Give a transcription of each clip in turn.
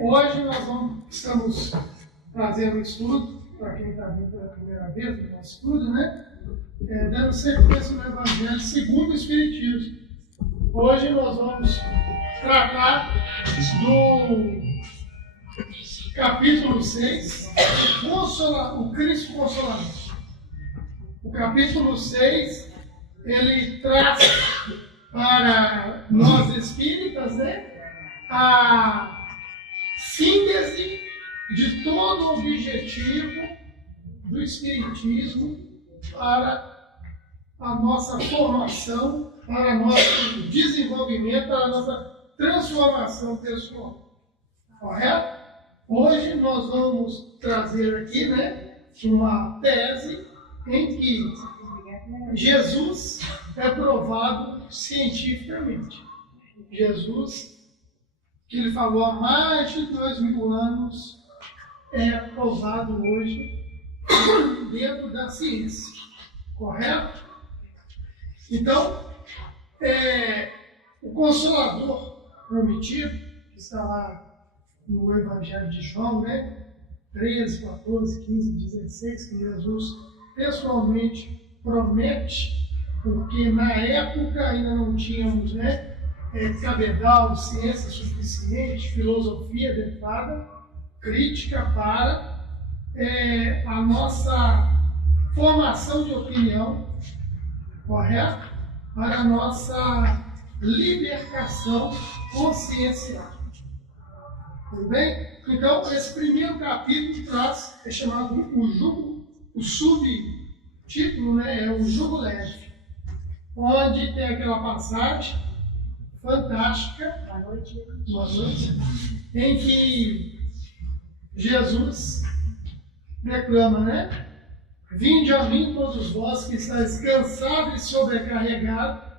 Hoje nós estamos trazendo um estudo, para quem está vindo pela primeira vez no nosso estudo, né? Dando sequência no Evangelho segundo o Espiritismo. Hoje nós vamos tratar do capítulo 6, o Cristo Consolador. O capítulo 6, ele traz para nós espíritas, né, a síntese de todo o objetivo do Espiritismo para a nossa formação, para o nosso desenvolvimento, para a nossa transformação pessoal. Correto? Hoje nós vamos trazer aqui, né, uma tese em que Jesus é provado cientificamente. Jesus, que ele falou há mais de 2000 anos, é provado hoje dentro da ciência. Correto? Então, o Consolador prometido, que está lá no Evangelho de João, né? 13, 14, 15, 16, que Jesus pessoalmente promete, porque na época ainda não tínhamos, né, cabedal, ciência suficiente, filosofia adequada, crítica para a nossa formação de opinião, correto? Para a nossa libertação consciencial. Tudo bem? Então, esse primeiro capítulo é chamado o subtítulo, né, é o jugo leve, onde tem aquela passagem fantástica, boa noite, em que Jesus reclama, né? Vinde a mim todos vós que estáis cansados e sobrecarregados,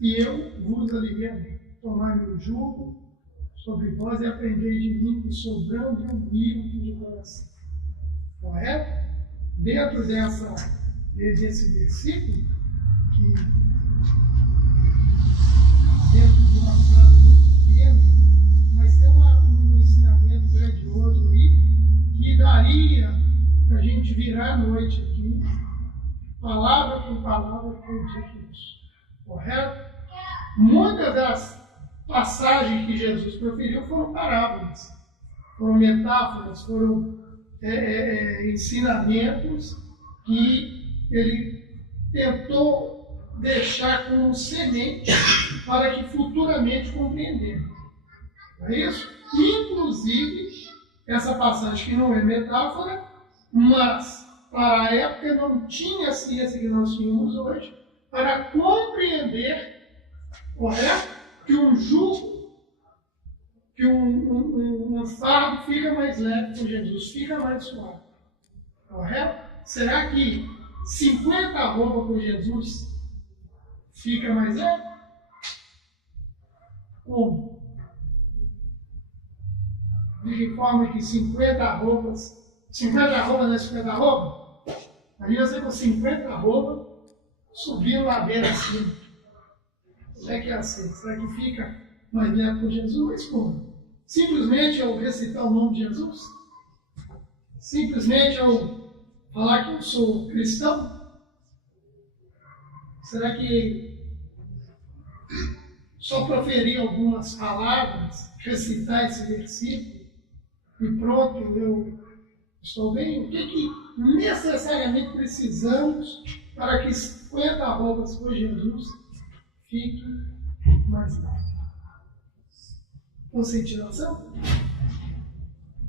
e eu vos aliviarei. Tomai-me o jugo sobre vós e aprendei de mim, que sou brando e humilde de coração. Correto? Dentro desse versículo, que dentro de uma frase muito pequena, mas tem um ensinamento grandioso aí, que daria para a gente virar a noite aqui, palavra por palavra, por dito isso. Correto? Muitas das passagens que Jesus proferiu foram parábolas, foram metáforas, foram ensinamentos que ele tentou deixar como semente para que futuramente compreendemos. Não é isso? Inclusive, essa passagem que não é metáfora, mas para a época não tinha a ciência que nós tínhamos hoje para compreender, correto? Que um jugo, que um fardo fica mais leve com Jesus, fica mais suave. Correto? Será que 50 arrobas com Jesus fica mais leve? Como? De que forma que 50 arrobas não é 50 arrobas? Aí você com 50 arrobas subindo ladeira acima. Como é que é assim? Será que fica mais leve com Jesus? Como? Simplesmente ao recitar o nome de Jesus? Simplesmente ao falar que eu sou cristão? Será que só proferir algumas palavras, recitar esse versículo e pronto, eu estou bem? O que necessariamente precisamos para que 50 arrobas por Jesus fique mais leve? Conscientização?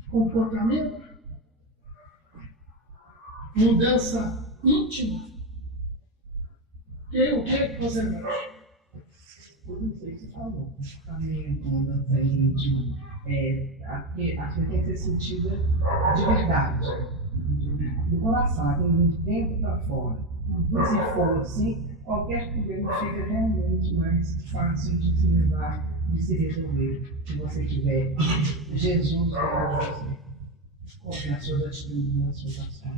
Comportamento? Mudança íntima? O que você acha? Eu não sei se falou. Comportamento, mudança íntima. Acho que tem que ser sentida de verdade, do coração, tem de dentro para fora. E se for assim, qualquer problema fica realmente mais fácil de se levar, de se resolver, se você tiver Jesus para você. Qualquer as suas atitudes na sua ação.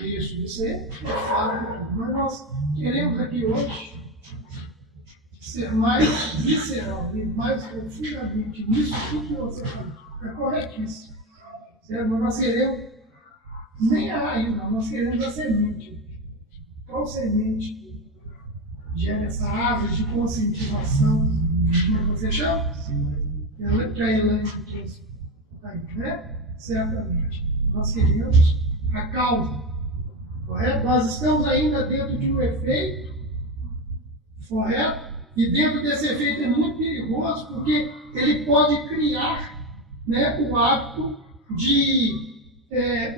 Isso é fato. Mas nós queremos aqui hoje ser mais visceral e mais profundamente nisso tudo que você falou. É corretíssimo. Certo? Nós queremos nem a raiz, não. Nós queremos a semente. Qual semente que gera essa árvore de conscientização? Como é que você chama? Que a Elaine trouxe aí, né? Certamente. Nós queremos a causa. Correto? Nós estamos ainda dentro de um efeito, correto? E dentro desse efeito é muito perigoso, porque ele pode criar, né, o hábito de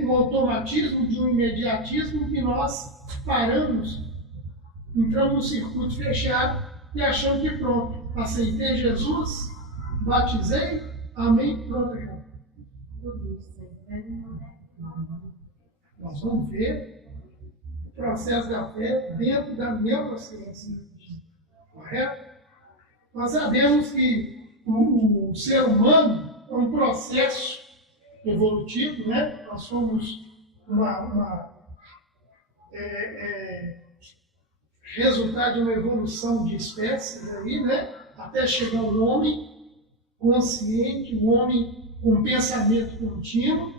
um automatismo, de um imediatismo que nós paramos, entramos no circuito fechado e achamos que pronto, aceitei Jesus, batizei, amém, pronto, acabou. Nós vamos ver o processo da fé dentro da neurociência, correto? Nós sabemos que o ser humano é um processo evolutivo, né? Nós somos resultado de uma evolução de espécies aí, né? Até chegar ao homem consciente, o homem com pensamento contínuo.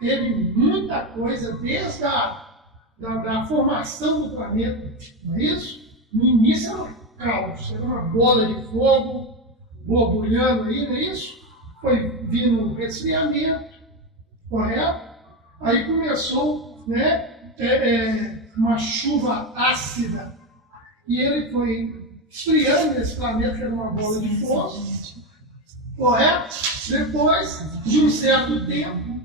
Teve muita coisa desde da formação do planeta, não é isso? No início era um caos, era uma bola de fogo borbulhando aí, não é isso? Foi vindo um resfriamento, correto? Aí começou, né, uma chuva ácida e ele foi esfriando esse planeta, que era uma bola de fogo, correto? Depois de um certo tempo,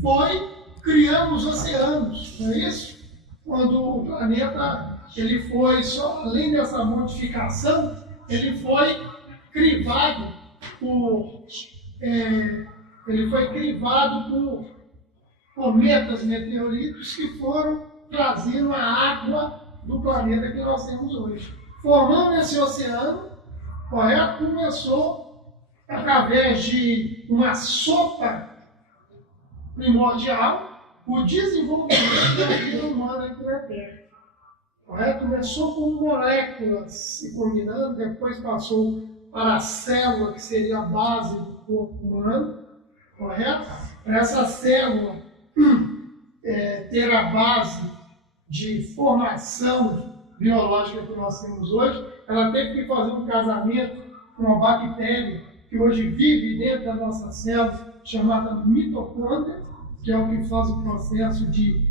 foi criando os oceanos, não é isso? Quando o planeta, ele foi, só além dessa modificação, ele foi crivado por cometas, meteoritos que foram trazendo a água do planeta que nós temos hoje. Formando esse oceano, correto? Começou através de uma sopa primordial, o desenvolvimento da vida humana aqui na Terra. Correto? Começou com moléculas se combinando, depois passou para a célula, que seria a base do corpo humano. Correto? Para essa célula ter a base de formação biológica que nós temos hoje, ela teve que fazer um casamento com uma bactéria que hoje vive dentro da nossa célula, chamada mitocôndria, que é o que faz o processo de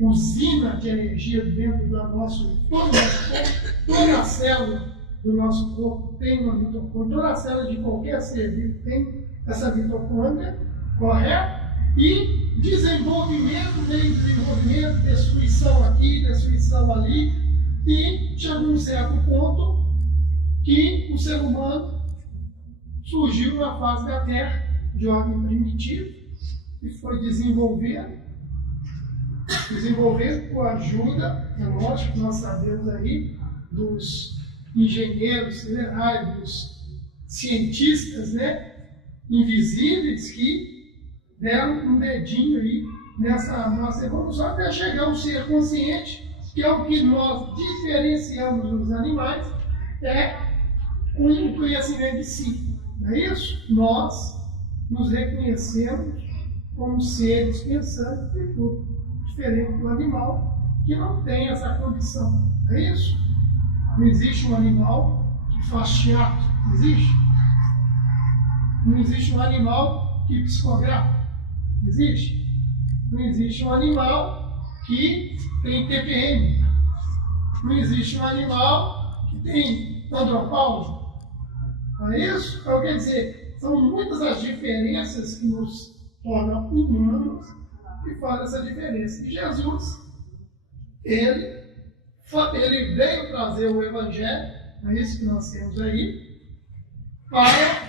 usina de energia dentro do nosso corpo. Toda a célula do nosso corpo tem uma mitocôndria, toda a célula de qualquer ser vivo tem essa mitocôndria, correto? E desenvolvimento, desenvolvimento, destruição aqui, destruição ali, e chegou um certo ponto que o ser humano surgiu na face da Terra, de ordem primitiva, e foi desenvolvendo com a ajuda, é lógico que nós sabemos aí, dos engenheiros cinerais, dos cientistas, né, invisíveis, que deram um dedinho aí nessa nossa evolução, até chegar ao ser consciente, que é o que nós diferenciamos dos animais, é o conhecimento de si. Não é isso? Nós nos reconhecemos como seres pensantes e tudo, diferente do animal, que não tem essa condição. Não é isso? Não existe um animal que faz teatro. Existe? Não existe um animal que psicografa. Existe? Não existe um animal que tem TPM. Não existe um animal que tem andropausa. Não é isso? Então, quer dizer, são muitas as diferenças que nos tornam humanos e fazem essa diferença. E Jesus, ele veio trazer o Evangelho, é isso que nós temos aí, para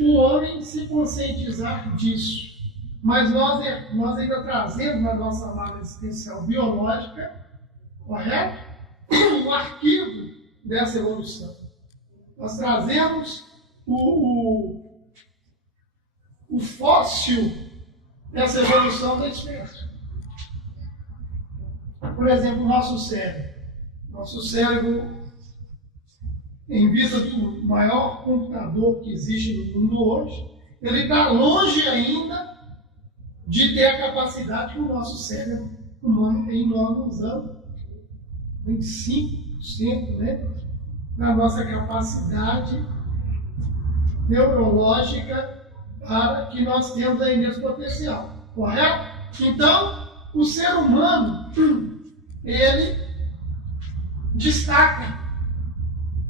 o homem se conscientizar disso. Mas nós ainda trazemos na nossa análise existencial biológica, correto? O arquivo dessa evolução. Nós trazemos o fóssil dessa evolução da espécie. Por exemplo, o nosso cérebro. Nosso cérebro em vista do maior computador que existe no mundo hoje, ele está longe ainda de ter a capacidade que o nosso cérebro humano tem. Nós usamos 25%, né, da nossa capacidade neurológica para que nós temos aí nesse potencial, correto? Então, o ser humano, ele destaca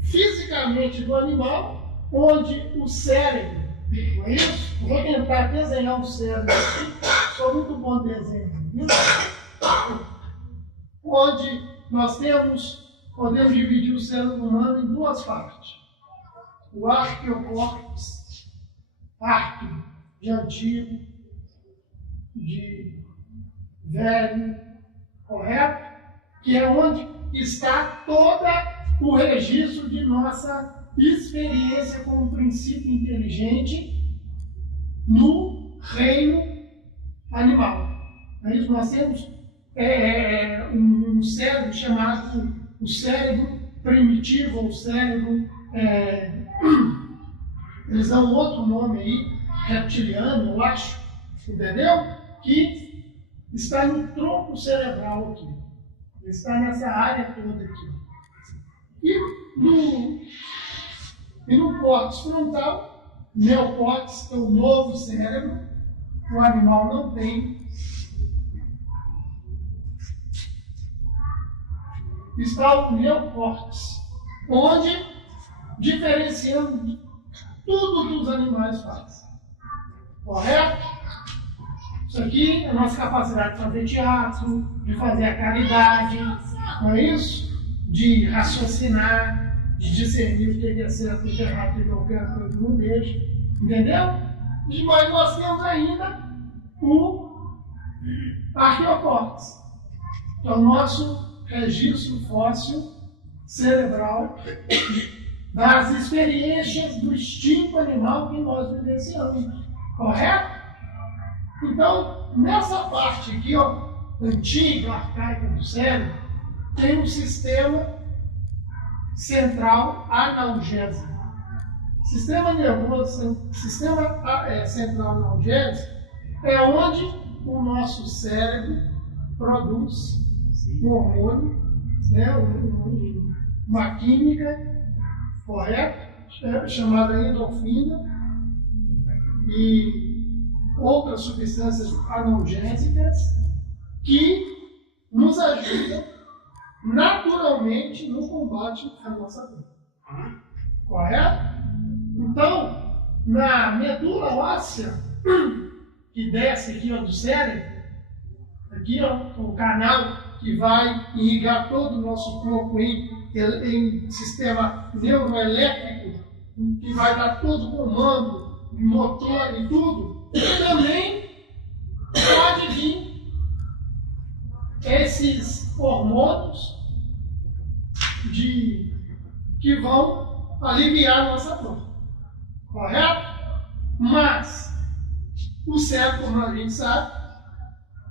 fisicamente do animal, onde o cérebro, não é isso? Vou tentar desenhar um cérebro, sou muito bom desenho, viu? Onde nós podemos dividir o cérebro humano em duas partes. O arqueocórtex, arque de antigo, de velho, correto? Que é onde está todo o registro de nossa experiência como princípio inteligente no reino animal. Aí nós temos um cérebro chamado o cérebro primitivo, ou cérebro, eles dão outro nome aí, reptiliano, eu acho, entendeu? Que está no tronco cerebral aqui, está nessa área toda aqui. E no córtex frontal, neocórtex, que é o novo cérebro, o animal não tem. Está o neocórtex, onde diferenciamos tudo que os animais fazem. Correto? Isso aqui é a nossa capacidade de fazer teatro, de fazer a caridade, não é isso? De raciocinar, de discernir o que é certo, o que é errado, o que eu quero, o que eu não deixo. Entendeu? Mas nós temos ainda o arqueocórtex, que é o nosso registro fóssil cerebral das experiências do instinto animal que nós vivenciamos. Correto? Então, nessa parte aqui, ó, antiga, arcaica do cérebro, tem um sistema central analgésico. Sistema nervoso, sistema central analgésico é onde o nosso cérebro produz um hormônio, né, uma química, correta, chamada endorfina, e outras substâncias analgésicas que nos ajudam naturalmente no combate à nossa dor. Correto? Então, na medula óssea, que desce aqui ó, do cérebro, aqui ó, o canal que vai irrigar todo o nosso corpo em sistema neuroelétrico, que vai dar todo o comando, motor e tudo, também pode vir esses hormônios que vão aliviar a nossa dor. Correto? Mas o cérebro, como a gente sabe,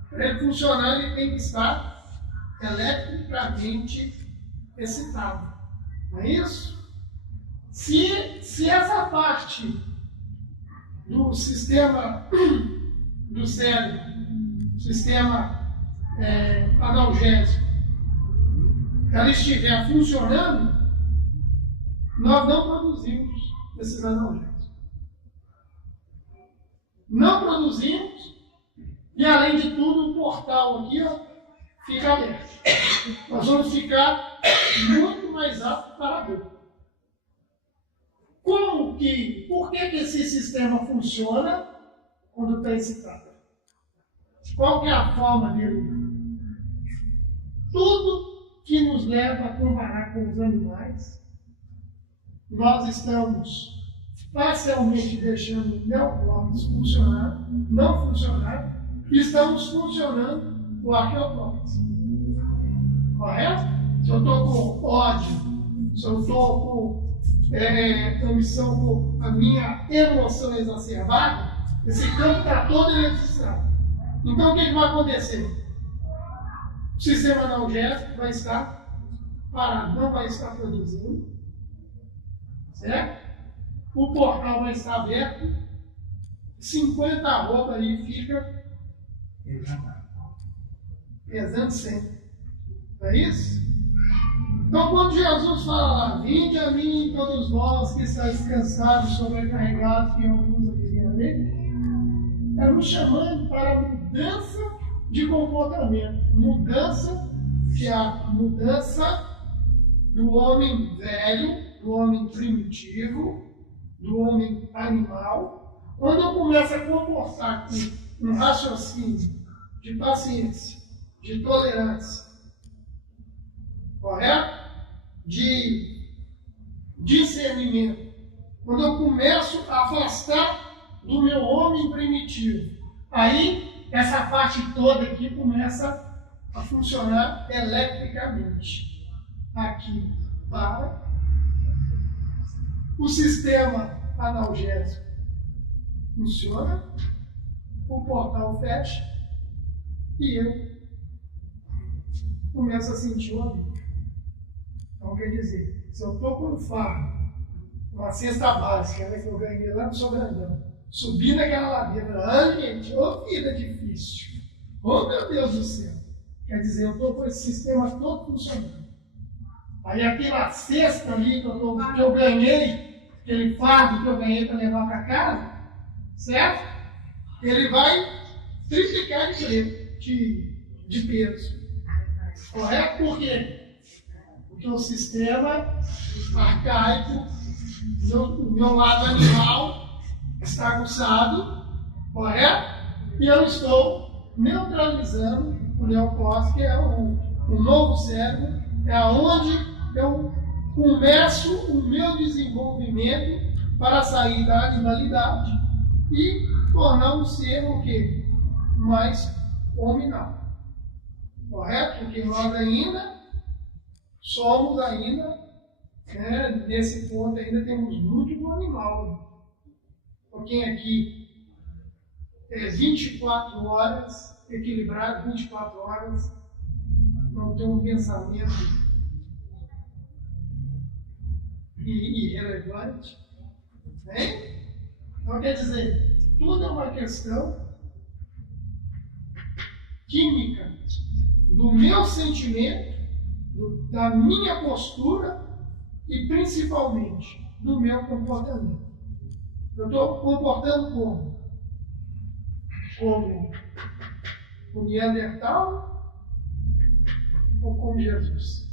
para ele funcionar, ele tem que estar eletricamente excitado. Não é isso? Se essa parte do sistema do cérebro, sistema analgésico, ela estiver funcionando, nós não produzimos esses analgésicos. Não produzimos, e além de tudo, o portal aqui ó, fica aberto. Nós vamos ficar muito mais aptos para a dor. Por que esse sistema funciona quando está excitado? Qual que é a forma dele? Tudo que nos leva a comparar com os animais, nós estamos parcialmente deixando o neocórtex funcionar, não funcionar, e estamos funcionando o arqueocórtex. Correto? Se eu estou com ódio, se eu estou com omissão, com a minha emoção exacerbada, esse campo está todo eletricizado. Então o que vai acontecer? O sistema analgésico vai estar parado, não vai estar produzindo, certo? O portal vai estar aberto, 50 arroba aí fica pesando sempre. Não é isso? Então, quando Jesus fala lá, vinde a mim todos vós que estáis cansados, sobrecarregados, que alguns aqui é nos chamando para mudança de comportamento. Mudança, que é a mudança do homem velho, do homem primitivo, do homem animal. Quando eu começo a comportar com um raciocínio de paciência, de tolerância, correto? De discernimento. Quando eu começo a afastar do meu homem primitivo, aí essa parte toda aqui começa a funcionar eletricamente. Aqui para o sistema analgésico funciona, o portal fecha e eu começo a sentir o alívio. Então, quer dizer, se eu estou com um fardo, uma cesta básica, né, que eu ganhei lá no Sobrandão, subindo aquela ladeira, gente, ô vida difícil, ô meu Deus do céu, quer dizer, eu estou com esse sistema todo funcionando. Aí aquela cesta ali que eu ganhei, aquele fardo que eu ganhei para levar para casa, certo? Ele vai triplicar de peso. Correto? Por quê? Porque o sistema arcaico, o meu lado animal está aguçado, correto? E eu estou neutralizando o neocórtex, que é o novo cérebro, é onde eu começo o meu desenvolvimento para sair da animalidade e tornar um ser o quê? Mais hominal. Correto? Porque nós ainda somos nesse ponto ainda temos muito do animal. Porque aqui é 24 horas equilibrado, 24 horas, não tem um pensamento irrelevante. Né? Então, quer dizer, tudo é uma questão química do meu sentimento, da minha postura e principalmente do meu comportamento. Eu estou comportando como? Como o Neandertal ou como Jesus?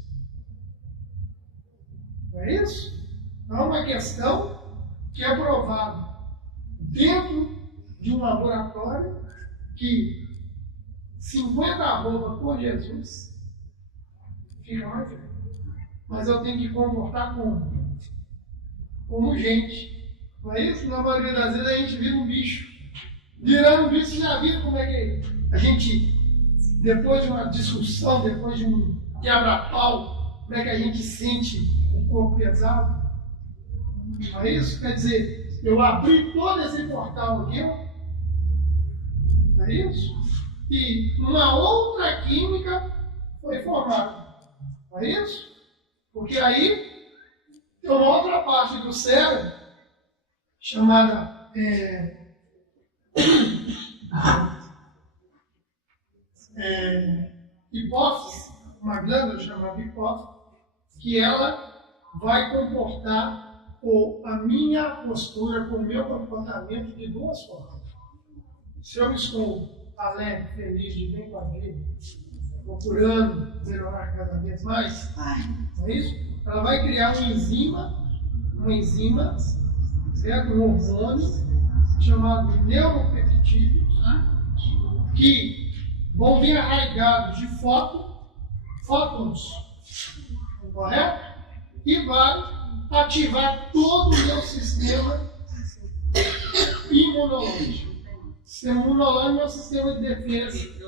Não é isso? Então é uma questão que é provada dentro de um laboratório que 50 arroba por Jesus fica mais velho. Mas eu tenho que comportar como gente. Não é isso? Na maioria das vezes a gente vira um bicho. Virando um bicho, você já viu como é que a gente, depois de uma discussão, depois de um quebra-pau, como é que a gente sente o corpo pesado? Não é isso? Quer dizer, eu abri todo esse portal aqui, ó. Não é isso? E uma outra química foi formada. Não é isso? Porque aí tem uma outra parte do cérebro chamada hipófise, uma glândula chamada hipófise, que ela vai comportar a minha postura com o meu comportamento de duas formas. Se eu estou alegre, feliz, de bem com a vida, procurando melhorar cada vez mais, não é isso? Ela vai criar uma enzima, certo? Um hormônio chamado neuropeptídeo, que vão vir arraigados de fótons, correto? E vai ativar todo o meu sistema imunológico. O sistema imunológico é o meu sistema de defesa.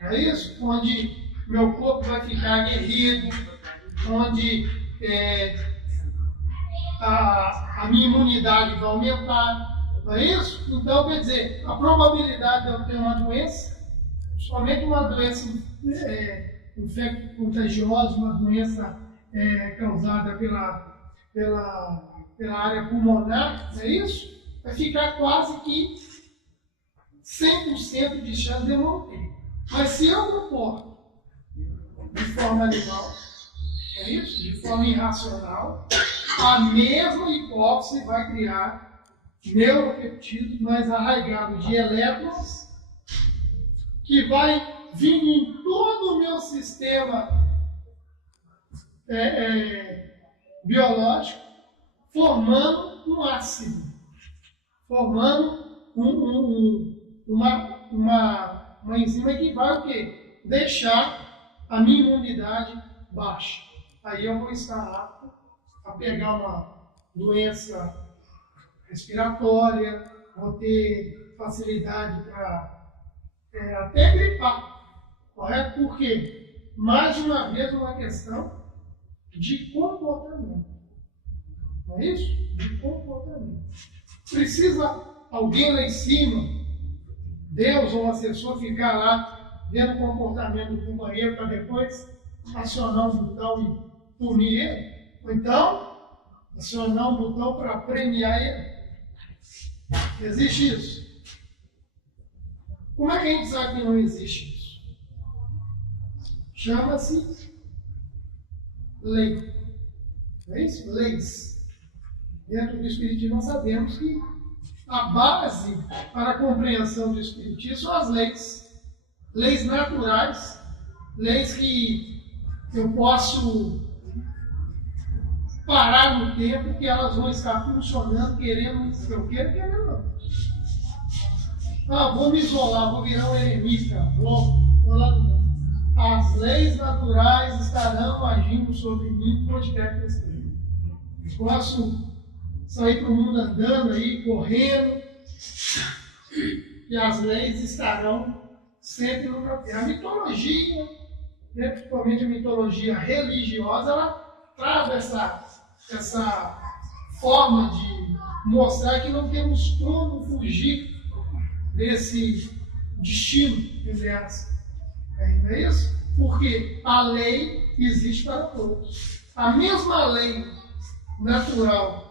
É isso? Onde meu corpo vai ficar aguerrido, onde a minha imunidade vai aumentar. Não é isso? Então, quer dizer, a probabilidade de eu ter uma doença, somente uma doença infecto-contagiosa, uma doença causada pela pela área pulmonar, não é isso? Vai ficar quase que 100% de chance de eu morrer. Mas se eu me porto de forma animal, é isso? De forma irracional, a mesma hipófise vai criar neuropeptídeos mais arraigados de elétrons que vai vir em todo o meu sistema biológico, formando um ácido, formando uma enzima que vai o quê? Deixar a minha imunidade baixa. Aí eu vou estar apto a pegar uma doença respiratória, vou ter facilidade para até gripar, correto? Por quê? Mais uma vez uma questão de comportamento. Não é isso? De comportamento. Precisa alguém lá em cima, Deus ou o assessor, ficar lá vendo o comportamento do companheiro para depois acionar um botão e punir ele? Ou então, acionar um botão para premiar ele? Existe isso? Como é que a gente sabe que não existe isso? Chama-se lei. Não é isso? Leis. Dentro do Espiritismo nós sabemos que a base para a compreensão do Espiritismo são as leis. Leis naturais, leis que eu posso parar no tempo, que elas vão estar funcionando, querendo o que eu quero, querendo não. Vou me isolar, vou virar um eremita, vou lá no mundo. As leis naturais estarão agindo sobre mim, onde quer que eu esteja. Eu posso sair para o mundo andando aí, correndo, e as leis estarão sempre no meu pé. A mitologia, principalmente a mitologia religiosa, ela traz essa forma de mostrar que não temos como fugir desse destino, entre aspas. Não é isso? Porque a lei existe para todos. A mesma lei natural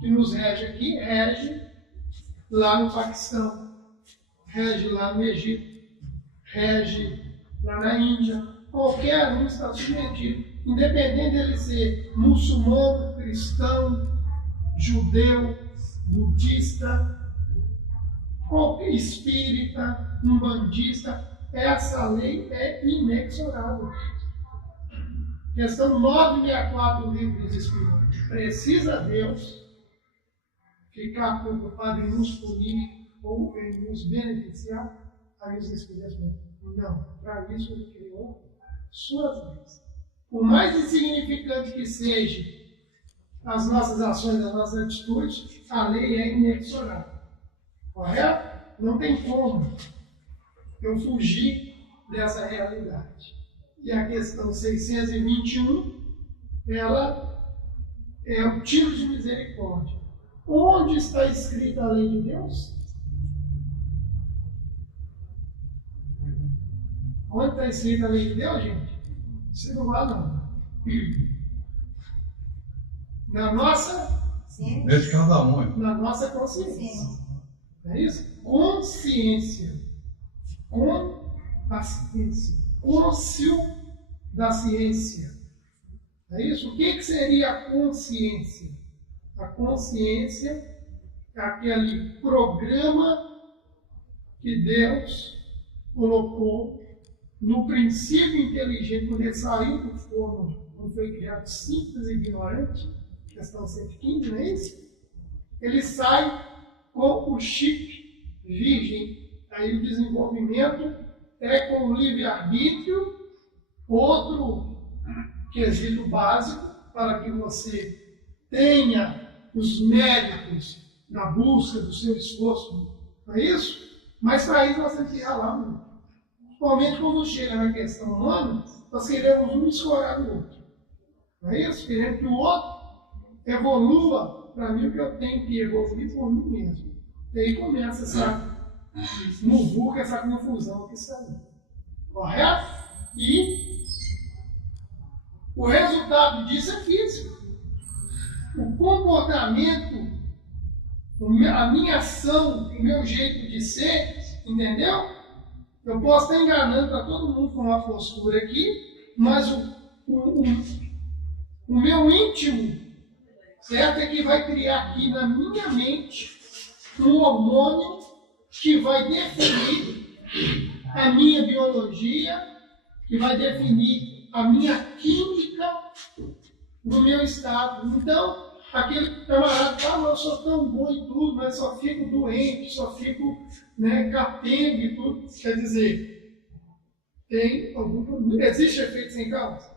que nos rege aqui, rege lá no Paquistão, rege lá no Egito, rege lá na Índia. Qualquer um está submetido, independente dele ser muçulmano, cristão, judeu, budista, espírita, umbandista. Essa lei é inexorável. Questão 964 do Livro dos Espíritos. Precisa Deus ficar preocupado em nos punir ou em nos beneficiar? Aí os Espíritos não. Para isso ele criou suas leis. Por mais insignificante que sejam as nossas ações, as nossas atitudes, a lei é inexorável. Correto? Não tem como eu fugir dessa realidade. E a questão 621, ela é o tiro de misericórdia. Onde está escrita a lei de Deus? Onde está escrita a lei de Deus, gente? Você não vai não. Na nossa... De cada um. Na nossa consciência. É isso? Consciência. Com a ciência. Côncio da ciência. É isso? O que seria a consciência? A consciência é aquele programa que Deus colocou no princípio inteligente, quando ele saiu do forno, quando foi criado simples e ignorante, questão 115, não é isso? Ele sai com o chip virgem. Aí o desenvolvimento é com o livre-arbítrio, outro quesito básico para que você tenha os méritos na busca do seu esforço, não é isso? Mas para isso nós temos que ralar muito. Principalmente quando chega na questão humana, nós queremos um escorar o outro. Não é isso? Queremos que o outro evolua para mim, o que eu tenho que evoluir por mim mesmo. E aí começa essa muvuca, essa confusão que está aí. Correto? E o resultado disso é físico. o comportamento, a minha ação, o meu jeito de ser, entendeu? Eu posso estar enganando para todo mundo com uma postura aqui, mas o meu íntimo, certo, é que vai criar aqui na minha mente um hormônio que vai definir a minha biologia, que vai definir a minha química do meu estado. Então, aquele camarada fala, eu sou tão bom e tudo, mas só fico doente, só fico capenga e tudo. Quer dizer, existe efeito sem causa?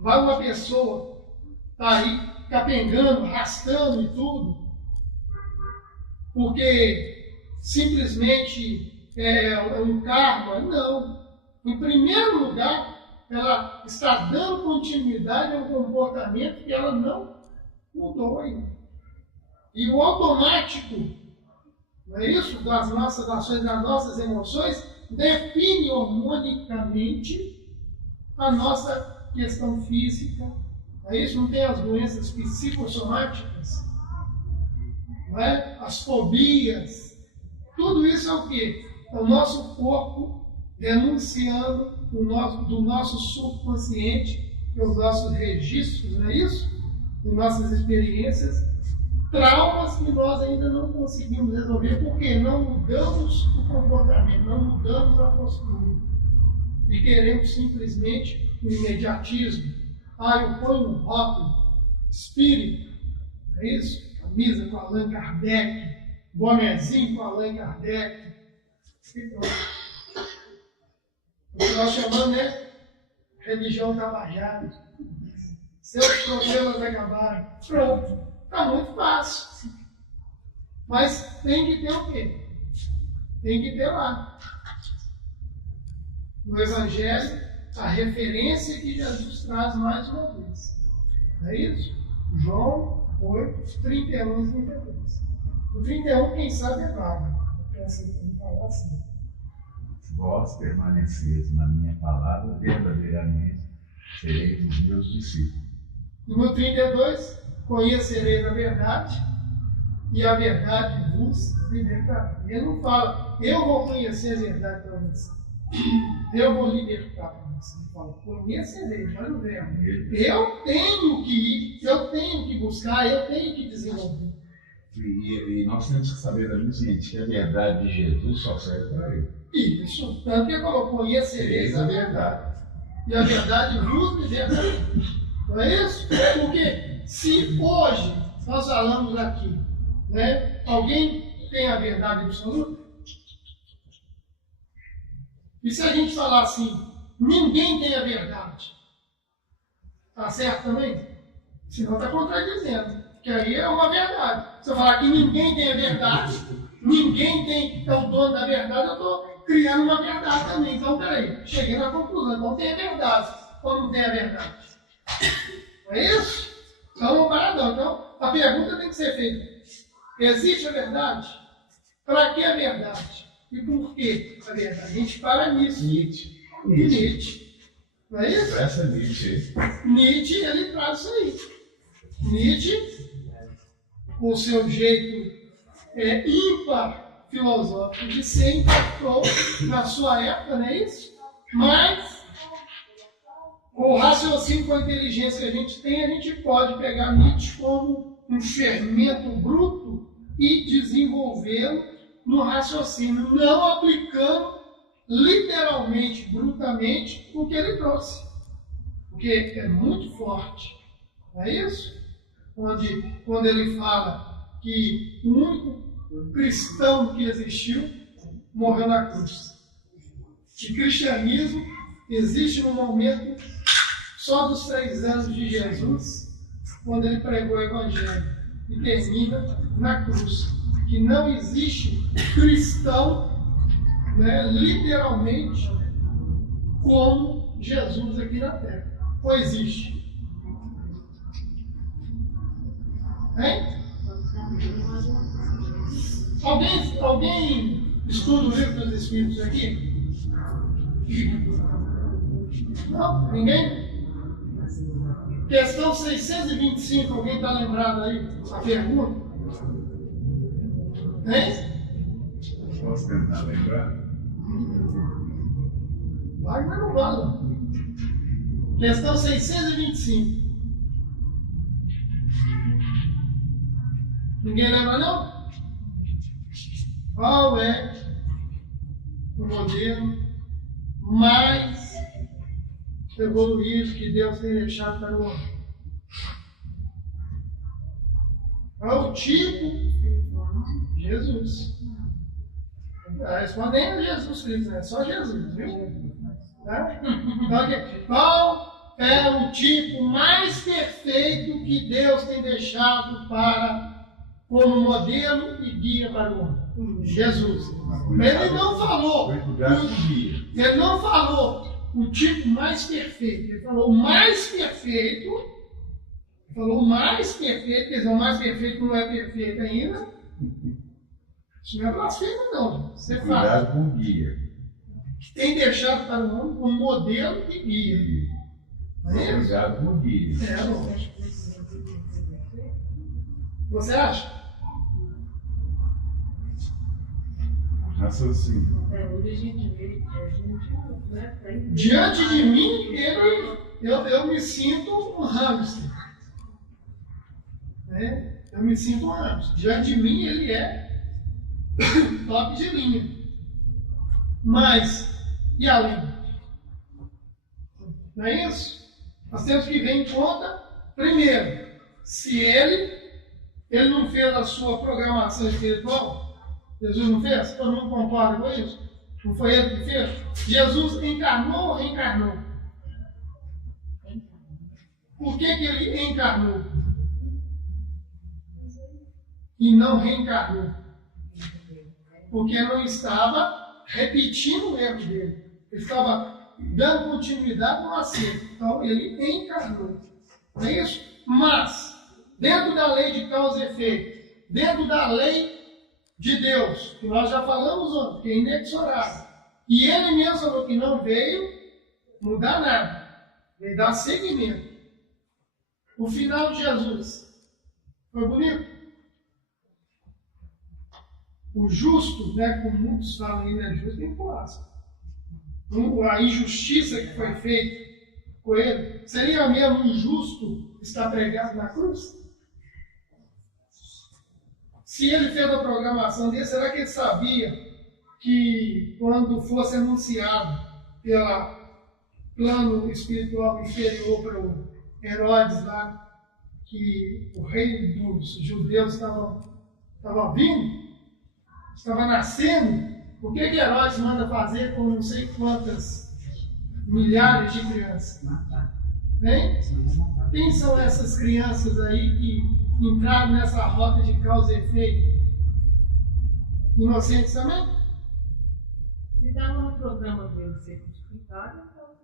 Vai uma pessoa, está aí capengando, arrastando e tudo, porque simplesmente é um karma? Não. Em primeiro lugar, ela está dando continuidade a um comportamento que ela não mudou ainda. E o automático, não é isso? Das nossas ações, das nossas emoções, define hormonicamente a nossa questão física. Não é isso? Não tem as doenças psicossomáticas, não é? As fobias. Tudo isso é o quê? É o nosso corpo denunciando do nosso subconsciente, os nossos registros, não é isso? De nossas experiências, traumas que nós ainda não conseguimos resolver, porque não mudamos o comportamento, não mudamos a postura. E queremos simplesmente o imediatismo. Eu ponho um rótulo, espírito, é isso? Camisa com Allan Kardec, bonezinho com Allan Kardec. O que nós chamamos, religião tabajara. Seus problemas acabaram. Pronto. Está muito fácil. Mas tem que ter o quê? Tem que ter lá. No Evangelho, a referência que Jesus traz mais uma vez. É isso? João 8, 31 e 32. No 31, quem sabe é vaga. Eu pensei que eu falar assim. Vós permaneceis na minha palavra, verdadeiramente sereis os meus discípulos. No 32, conhecereis a verdade, e a verdade vos libertará. Ele não fala, eu vou conhecer a verdade para você. Eu vou libertar para você. Ele fala, conhecereis, olha o verbo. Eu tenho que ir, eu tenho que buscar, eu tenho que desenvolver. E nós temos que saber também, gente, que a verdade de Jesus só serve para ele. Isso, tanto que ele falou, conhecereis a verdade. E a verdade vos libertará. Não é isso? Porque se hoje nós falamos aqui, alguém tem a verdade absoluta? E se a gente falar assim, ninguém tem a verdade? Está certo também? Senão está contradizendo. Que aí é uma verdade. Se eu falar que ninguém tem a verdade, ninguém é o dono da verdade, eu estou criando uma verdade também. Então, peraí, cheguei na conclusão. Então tem a verdade. Ou não tem a verdade? Não é isso? Então, não paradão. Então, a pergunta tem que ser feita. Existe a verdade? Para que a verdade? E por que a verdade? A gente para nisso. Nietzsche. Não é isso? Essa Nietzsche. Nietzsche, ele traz isso aí. Nietzsche, com o seu jeito ímpar filosófico de ser, impactou na sua época, não é isso? Mas, com o raciocínio, com a inteligência que a gente tem, a gente pode pegar Nietzsche como um fermento bruto e desenvolvê-lo no raciocínio, não aplicando literalmente, brutamente, o que ele trouxe. Porque é muito forte. Não é isso? Quando ele fala que o único cristão que existiu morreu na cruz. Que cristianismo existe no momento só dos 3 anos de Jesus, quando ele pregou o Evangelho, e termina na cruz. Que não existe cristão, literalmente, como Jesus aqui na Terra. Ou existe? Hein? Alguém estuda o livro dos Espíritos aqui? Não? Ninguém? Questão 625, alguém está lembrado aí? A pergunta? Hein? Posso tentar lembrar? Vai, mas não vale. Questão 625. Ninguém lembra, não? Qual é o modelo mais evoluído que Deus tem deixado para o homem? Qual é o tipo? Jesus. Respondendo Jesus Cristo, é só Jesus, viu? Tá? Então, qual é o tipo mais perfeito que Deus tem deixado como modelo e guia para o homem? Jesus. Ele não falou. Ele não falou o tipo mais perfeito. Ele falou o mais perfeito. Ele falou o mais perfeito, quer dizer, o mais perfeito não é perfeito ainda. Isso não é blasfêmia, não. Você fala. Cuidado com o guia. Tem deixado para o homem como modelo e guia. Cuidado com o guia. É, lógico. Você acha? Raciocínio. Diante de mim, eu me sinto um hamster. Né? Eu me sinto um hamster. Diante de mim, ele é top de linha. Mas, e além? Não é isso? Nós temos que ver em conta, primeiro, se ele não fez a sua programação espiritual. Jesus não fez? Todo mundo concorda com isso? Não foi ele que fez? Jesus encarnou ou reencarnou? Por que ele encarnou? E não reencarnou? Porque não estava repetindo o erro dele. Ele estava dando continuidade no acerto. Então ele encarnou. Não é isso? Mas, dentro da lei de causa e efeito, dentro da lei de Deus, que nós já falamos ontem, que é inexorável, e ele mesmo falou que não veio mudar nada, veio dar seguimento. O final de Jesus foi bonito? O justo, né, como muitos falam ainda é justo, tem clássico. A injustiça que foi feita com ele, seria mesmo injusto estar pregado na cruz? Se ele fez a programação dele, será que ele sabia que quando fosse anunciado pelo plano espiritual inferior para o Herodes lá, que o rei dos judeus estava vindo, estava nascendo, o que Herodes manda fazer com não sei quantas milhares de crianças? Hein? Quem são essas crianças aí que entraram nessa rota de causa e efeito? Inocentes também? Se estava no programa dele ser crucificado, então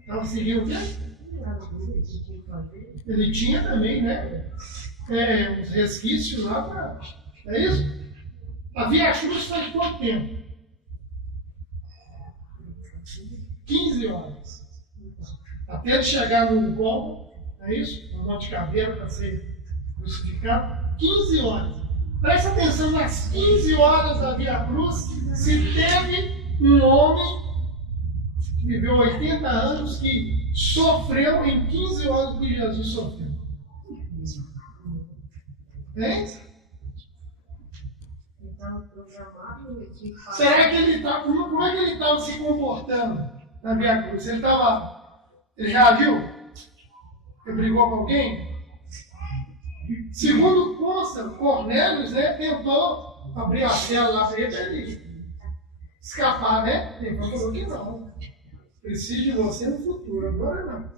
Estava seguindo o quê? Ele tinha também, né? Uns resquícios lá para. É isso? A Via Cruz faz quanto tempo? 15 horas. Até ele chegar no Gólgota, é isso? No Monte Caveiro para ser crucificado. 15 horas. Presta atenção, nas 15 horas da Via Cruz, se teve um homem que viveu 80 anos que sofreu em 15 horas o que Jesus sofreu. Hein? Será que ele está. Como é que ele estava se comportando na Via Cruz? Ele já viu? Ele brigou com alguém? Segundo consta, Cornélios, né, tentou abrir a cela lá para ele escapar, né? Ele falou que não. Preciso de você no futuro, agora não.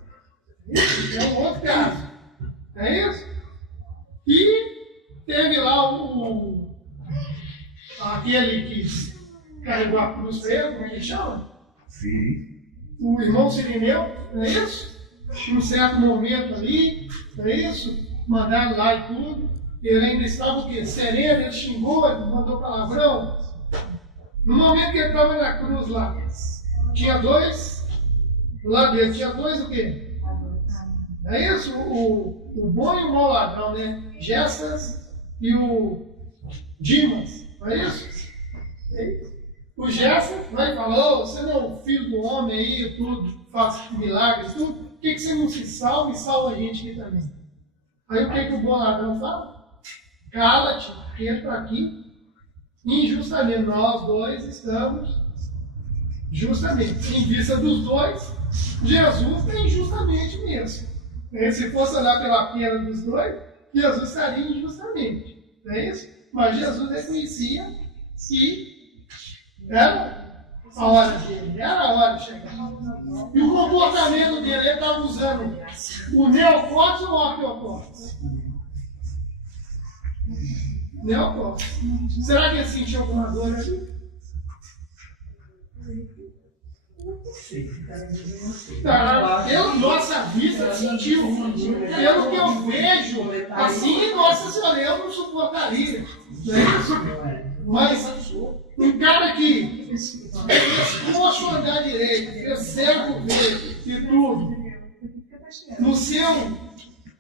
Isso é um outro caso. É isso? E teve lá aquele que carregou a cruz para ele, como é que chama? Sim. O irmão Sirineu, não é isso? Num certo momento ali, não é isso? Mandaram lá e tudo. Ele ainda estava o quê? Sereno, ele xingou, ele mandou palavrão. No momento que ele estava na cruz lá, tinha dois, do lado dele tinha dois o quê? É isso? O bom e o mau ladrão, né? Gessas e o Dimas. Não é isso? É isso. O Gessas vai falar: oh, você não é o filho do homem aí, tudo, faz milagres, tudo. Por que você não se salva e salva a gente aqui também? Aí o que o bom ladrão fala? Cala-te, entra aqui. Injustamente, nós dois estamos justamente. Em vista dos dois, Jesus está injustamente mesmo. Se fosse olhar pela pena dos dois, Jesus estaria injustamente. Não é isso? Mas Jesus reconhecia que era a hora dele, era a hora de chegar. E o comportamento dele, ele estava usando o neocórtex ou o arqueocórtex? Neocórtex. Será que ele sentiu alguma dor ali? Nossa vista sentiu. Pelo que eu vejo, assim, nossa senhora, eu não suportaria. Não é isso? Mas um cara que poxa andar direito, fez cego ver e tudo, no seu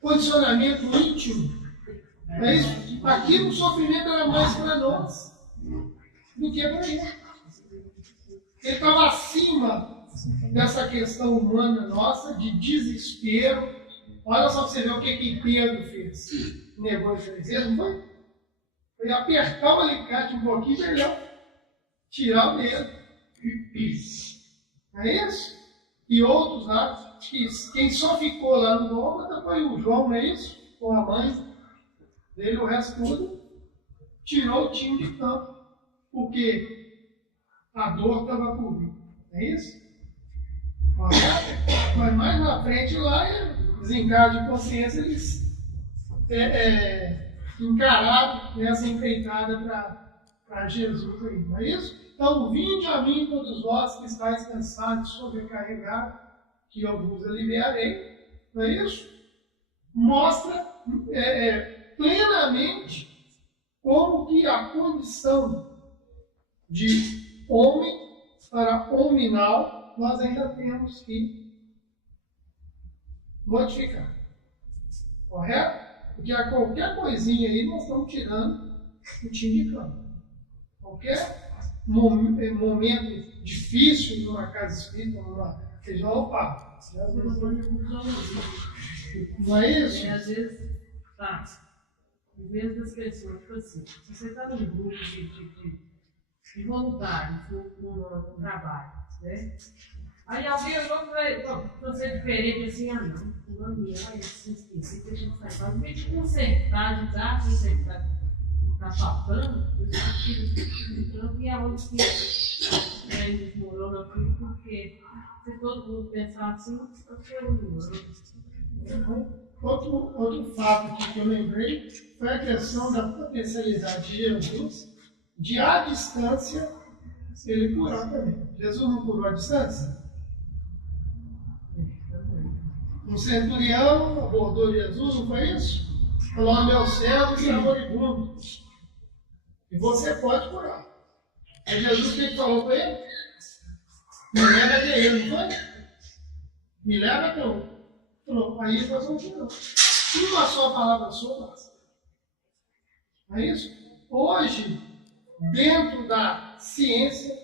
condicionamento íntimo, não é isso? Aqui o sofrimento era mais para nós do que para ele. Ele estava acima dessa questão humana nossa, de desespero. Olha só para você ver o que Pedro fez. Negou de 3 vezes, não foi? Foi apertar o alicate um pouquinho, melhor tirar o dedo. É isso? E outros lá, quem só ficou lá no Gólgota foi o João, não é isso? Com a mãe dele, o resto tudo, tirou o time de campo. Porque a dor estava por vir. É isso? Mas mais na frente lá, desencargo de consciência, eles encararam essa empreitada para Jesus aí. Não é isso? Então, vinde a mim todos vós que estáis cansados, sobrecarregados, que eu vos aliviarei. Não é isso? Mostra plenamente como que a condição de homem para hominal nós ainda temos que modificar. Correto? Porque a qualquer coisinha aí nós estamos tirando o time de campo. Qualquer momento difícil numa casa espírita, seja opa. Não é isso? E às vezes, em vez das pessoas, tipo assim, se você está num grupo de voluntários no trabalho, né? Aí alguém olhou para você diferente assim, não, fulano, assim, deixa eu sair. Mas em vez de consertar, está faltando, eu tiro o e aonde que eles moram na vida, porque se todo mundo pensar assim, eu quero Outro fato que eu lembrei foi a questão da potencialidade de Jesus, de à distância ele curar também. Jesus não curou à distância? Um centurião abordou Jesus, não foi isso? Falou: meu servo está moribundo, e você pode curar. Aí Jesus, o que falou para ele? Me leva até ele, não foi? Me leva até ele. Falou: aí nós vamos tirar. Uma só palavra sua basta. Não é isso? Hoje, dentro da ciência,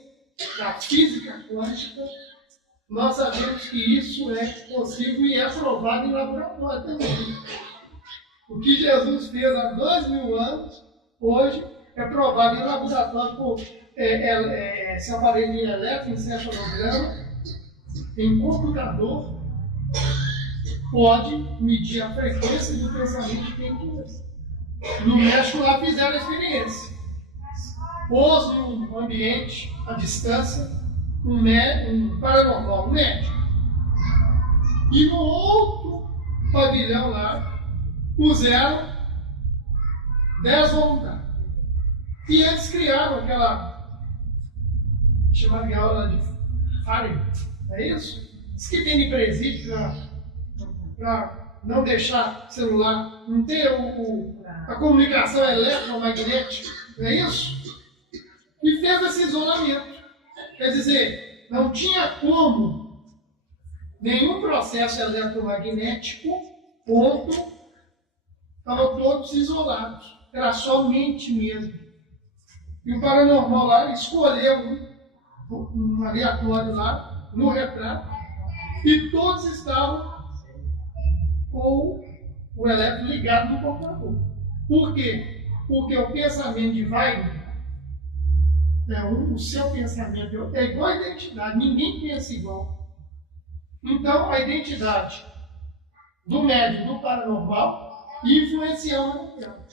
da física quântica, nós sabemos que isso é possível e é provado em laboratório também. O que Jesus fez há 2000 anos, hoje é provado em laboratório por esse aparelho eletroencefalograma, em computador, pode medir a frequência do pensamento de quem quiser. No México lá fizeram a experiência. Pôs num ambiente, à distância, um paranormal, um médico. E no outro pavilhão lá, puseram 10 voluntários. E eles criaram aquela chamada de aula de Fahrenheit, não é isso? Diz que tem de presídio para não deixar celular, não ter a comunicação eletromagnética, não é isso? E fez esse isolamento. Quer dizer, não tinha como nenhum processo eletromagnético ponto, estavam todos isolados. Era só mente mesmo. E o paranormal lá escolheu um aleatório lá, no retrato, e todos estavam com o elétrico ligado no computador. Por quê? Porque o pensamento de Wagner, o seu pensamento é igual à identidade, ninguém pensa igual. Então, a identidade do médium, do paranormal, influenciou o material.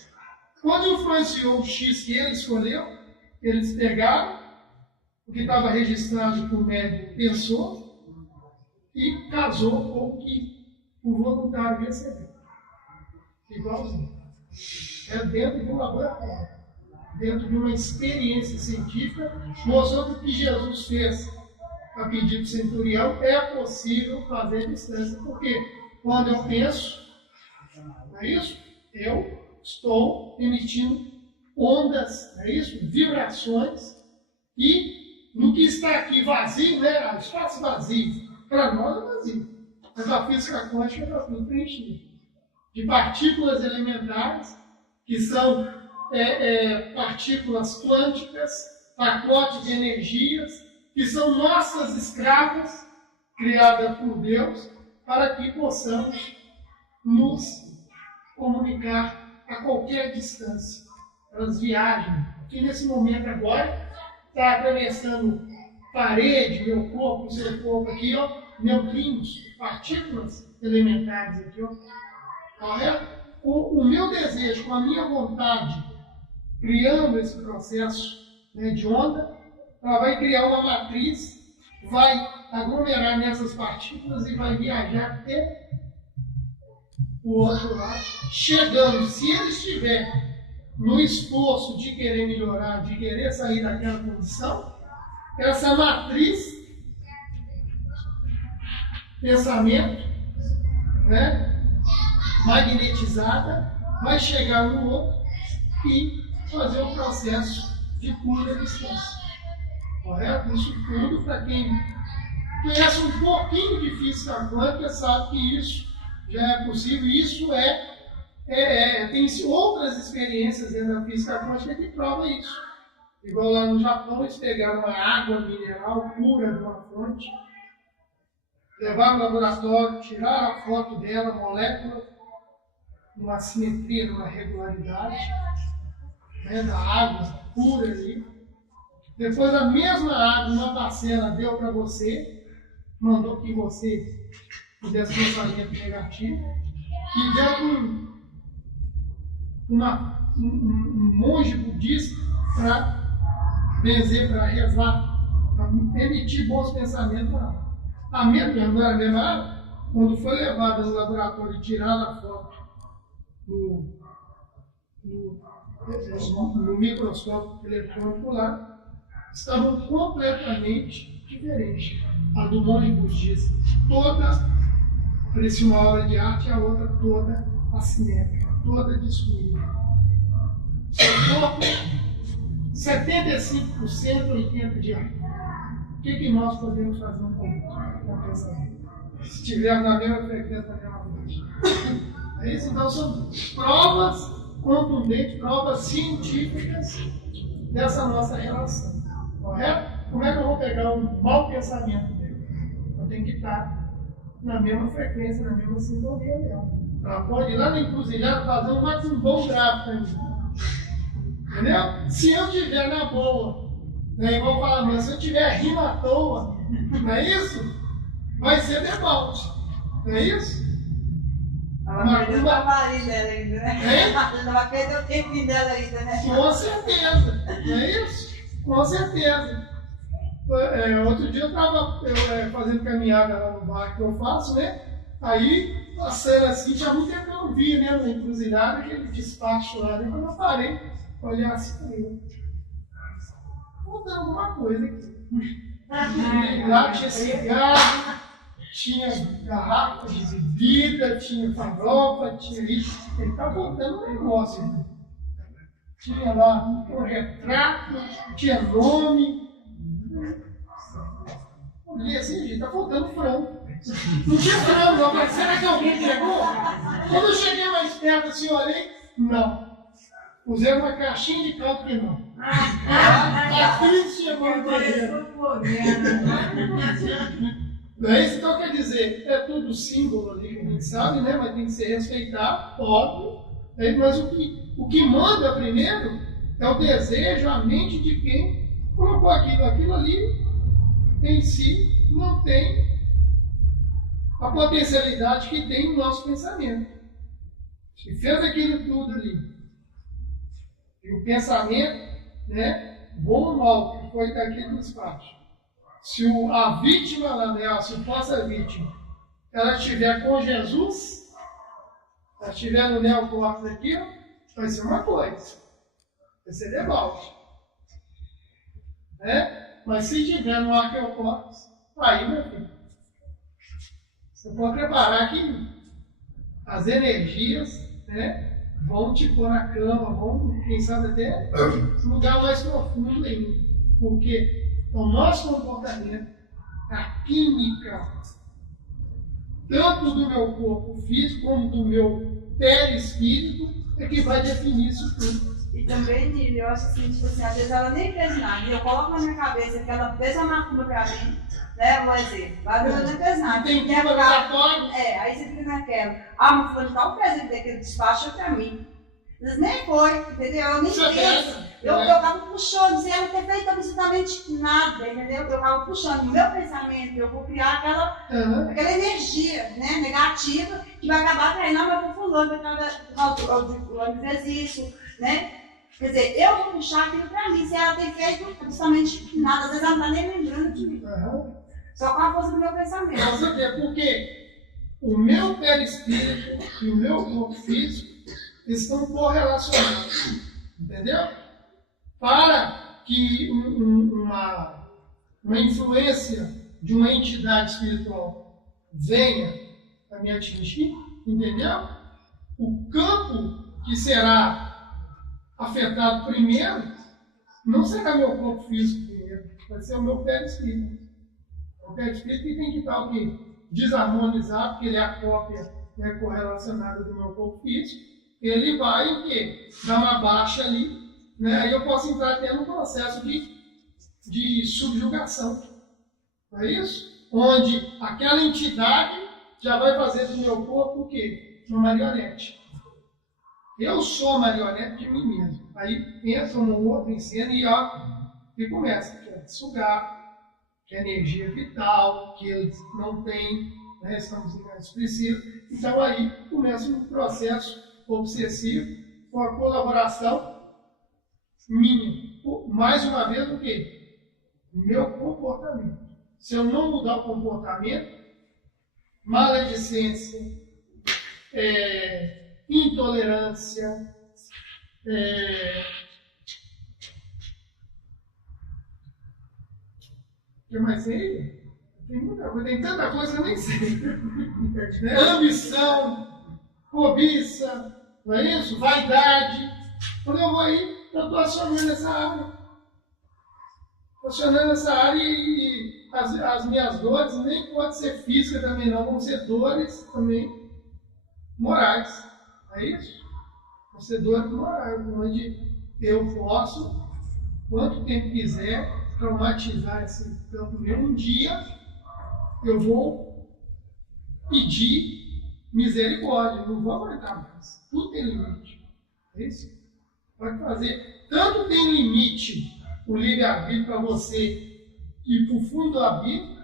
Quando influenciou o X que ele escolheu, eles pegaram o que estava registrado que o médium pensou e casou com o que o voluntário recebeu. Igualzinho. É dentro de um laboratório, dentro de uma experiência científica, mostrando que Jesus fez a pedido do centurião, é possível fazer distância, porque quando eu penso, não é isso? Eu estou emitindo ondas, não é isso? Vibrações, e no que está aqui vazio, né? O espaço vazio, para nós é vazio, mas a física quântica está tudo preenchido de partículas elementares, que são partículas quânticas, pacotes de energias, que são nossas escravas, criadas por Deus, para que possamos nos comunicar a qualquer distância. Elas viajam. Aqui nesse momento agora, está atravessando parede, meu corpo, o seu corpo aqui, ó, neutrinos, partículas elementares aqui, ó. Correto? Com o meu desejo, com a minha vontade, criando esse processo, né, de onda, ela vai criar uma matriz, vai aglomerar nessas partículas e vai viajar até o outro lado, chegando, se ele estiver no esforço de querer melhorar, de querer sair daquela condição, essa matriz, pensamento, né, magnetizada, vai chegar no outro e fazer um processo de cura à distância. Correto? Isso tudo, para quem conhece um pouquinho de física quântica, sabe que isso já é possível. Isso tem outras experiências dentro da física quântica que provam isso. Igual lá no Japão, eles pegaram uma água mineral pura de uma fonte, levaram no laboratório, tiraram a foto dela, molécula, numa simetria, numa regularidade, né, da água pura ali. Depois a mesma água, uma parcela deu para você, mandou que você fizesse pensamento negativo, e deu um monge budista para benzer, para rezar, para emitir bons pensamentos na água. A mesma água, quando foi levada no laboratório e tirada a foto no microscópio eletrônico lá, estavam completamente diferentes. A do monge budista, toda parecia uma obra de arte, e a outra toda assimétrica, toda destruída. Seu corpo, 75%, 80% de ar. O que nós podemos fazer com o pensamento? Se estivermos na mesma frequência, na mesma coisa. É isso? Então são provas contundentes, provas científicas dessa nossa relação. Correto? Como é que eu vou pegar um mau pensamento dele? Eu tenho que estar na mesma frequência, na mesma sintonia dela. Ela pode ir lá na encruzilhada fazer um bom gráfico ainda. Entendeu? Se eu estiver na boa, né, igual falar, mas se eu estiver rindo à toa, não é isso? Vai ser deboche. Não é isso? Ela perdeu o trabalho dela ainda, né? Ela vai perder o tempo dela ainda, né? Com certeza. Não é isso? Com certeza. Outro dia eu estava fazendo caminhada lá no bar que eu faço, né? Aí, passando assim, já muito tempo eu vi, né? Na encruzilhada, aquele despacho lá, né? Quando eu parei, olhar assim, falei, faltando alguma coisa aqui. Lá tinha cigarro, tinha garrafa de bebida, tinha farofa, tinha isso. Ele está faltando um negócio. Né? Tinha lá um retrato, tinha nome. Olhei assim, gente, está faltando frango. Não tinha frango, não. Mas será que alguém pegou? Quando eu cheguei mais perto, assim, eu olhei, não. Pusei uma caixinha de caldo que não. A Cris chegou no terreno. Não é isso? Então quer dizer, é tudo símbolo ali, a gente sabe, né? Mas tem que ser respeitado, óbvio. Mas o que manda primeiro é o desejo, a mente de quem colocou aquilo. Aquilo ali, em si, não tem a potencialidade que tem no nosso pensamento. Se fez aquilo tudo ali, e o pensamento, né, bom ou mal, que foi daquele despacho. Se a vítima lá, né, se fosse vítima, ela estiver com Jesus, ela estiver no neocórtex aqui, vai ser uma coisa. Vai ser deboche. Né? Mas se estiver no arqueocórtex, aí, meu filho, você pode preparar que as energias, né, vão te pôr na cama, vão, quem sabe, até um lugar mais profundo ainda. Porque o nosso comportamento, a química, tanto do meu corpo físico como do meu perispírito, é que vai definir isso tudo. E também, Nili, eu acho assim, tipo assim, às vezes ela nem fez nada. E eu coloco na minha cabeça que ela fez a macumba pra mim, né? Vou dizer, mas ela nem fez nada. Tem que ficar. Aí você fica naquela. Mas fulano de tal fez daquele despacho pra mim. Eles nem foi, entendeu? Eu nem fiz. Eu tava puxando, sem ela ter feito absolutamente nada, entendeu? Eu tava puxando no meu pensamento, eu vou criar aquela energia, né, negativa, que vai acabar treinando, mas o fulano fez isso, né? Quer dizer, eu vou puxar aquilo pra mim, sem ela ter feito absolutamente nada. Às vezes ela não tá nem lembrando de mim. Só com a força do meu pensamento. Porque o meu perispírito e o meu corpo físico estão correlacionados. Entendeu? Para que uma influência de uma entidade espiritual venha a me atingir, entendeu? O campo que será afetado primeiro não será meu corpo físico primeiro, vai ser o meu perispírito. O perispírito tem que estar o quê? Desarmonizado, porque ele é a cópia, né, correlacionada do meu corpo físico. Ele vai o quê? Dar uma baixa ali, né? Aí eu posso entrar até no processo de subjugação. Não é isso? Onde aquela entidade já vai fazer do meu corpo o quê? Uma marionete. Eu sou marionete de mim mesmo. Aí entra um outro em cena e começa a sugar, que é energia vital, que eles não têm, né? Estamos precisam. Então aí começa um processo obsessivo com a colaboração minha. Mais uma vez, o quê? Meu comportamento. Se eu não mudar o comportamento, maledicência, intolerância, o que mais sei? Tem muita coisa, tem tanta coisa que eu nem sei. Ambição, cobiça, não é isso? Vaidade. Quando eu vou aí, eu estou acionando essa área. Acionando essa área e as minhas dores nem podem ser físicas também, não. Vão ser dores também morais. É isso? Vão ser dores morais, onde eu posso, quanto tempo quiser, traumatizar esse campo meu. Um dia eu vou pedir misericórdia, não vou aguentar mais. Tudo tem limite. É isso? Pode fazer. Tanto tem limite o livre-arbítrio para você ir para o fundo do abismo,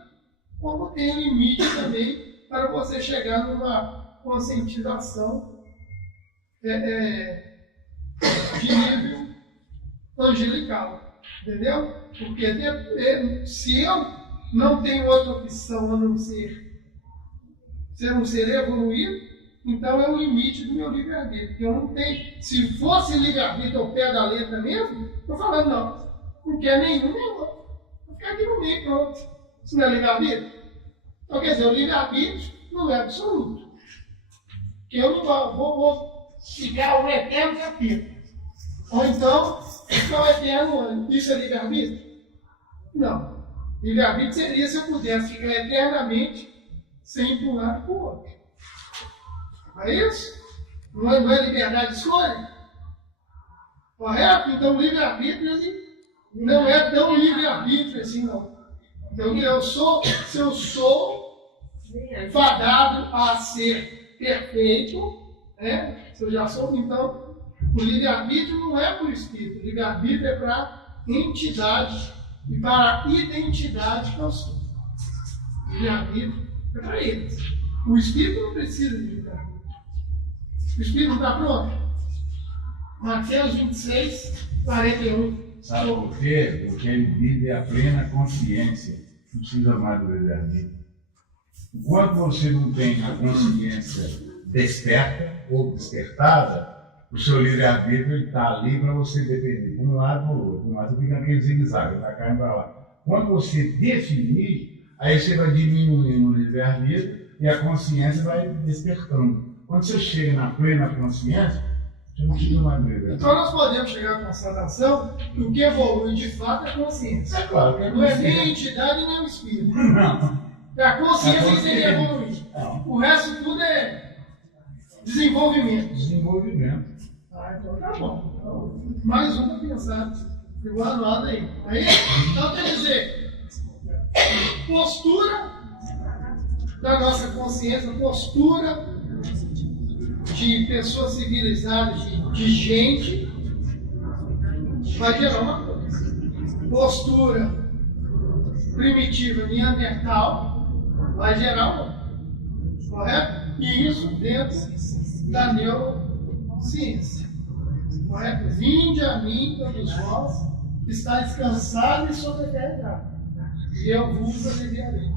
como tem limite também para você chegar numa conscientização de nível angelical. Entendeu? Porque se eu não tenho outra opção a não ser um ser evoluído, então é o limite do meu livre-arbítrio. Porque eu não tenho. Se fosse livre-arbítrio ao pé da letra mesmo, eu falando, não quer nenhum nem outro. Vou ficar aqui no meio, pronto. Isso não é livre-arbítrio? Então, quer dizer, o livre-arbítrio não é absoluto. Porque eu não vou ficar o eterno capítulo. Ou então, ficar o eterno, isso é livre-arbítrio? Não. Livre-arbítrio seria se eu pudesse ficar eternamente sem ir para um lado e para o outro. Não é isso? Não é liberdade de escolha? Correto? Então o livre-arbítrio não é tão livre-arbítrio assim, não. Então, se eu sou fadado a ser perfeito, né? Se eu já sou, então, o livre-arbítrio não é para o espírito, o livre-arbítrio é para a entidade e para a identidade que eu sou. O livre-arbítrio é para eles. O espírito não precisa de livre-arbítrio. O espírito não está pronto? Mateus 26, 41. Sabe por quê? Porque ele vive a plena consciência. Não precisa mais do livre-arbítrio. Enquanto você não tem a consciência desperta ou despertada, o seu livre-arbítrio está ali para você depender de um lado ou outro. Mas você fica naquele zigue-zague, está caindo para lá. Quando você definir, aí você vai diminuindo o livre-arbítrio e a consciência vai despertando. Quando você chega na plena consciência, você não precisa mais do livre-arbítrio. Então nós podemos chegar à constatação que o que evolui de fato é a consciência. É claro que é não é nem a entidade nem o espírito. Não. É a consciência que tem que evoluir. O resto tudo é desenvolvimento. Desenvolvimento. Então tá bom. Então, mais um para pensar. Igual a nada aí. Então quer dizer, postura da nossa consciência, postura de pessoas civilizadas, de gente, vai gerar uma coisa. Postura primitiva neandertal vai gerar uma. Correto? E isso dentro da neurociência. Correto? Vinde a mim, todos vós, que estáis cansados e sobrecarregados, e eu vos aliviarei.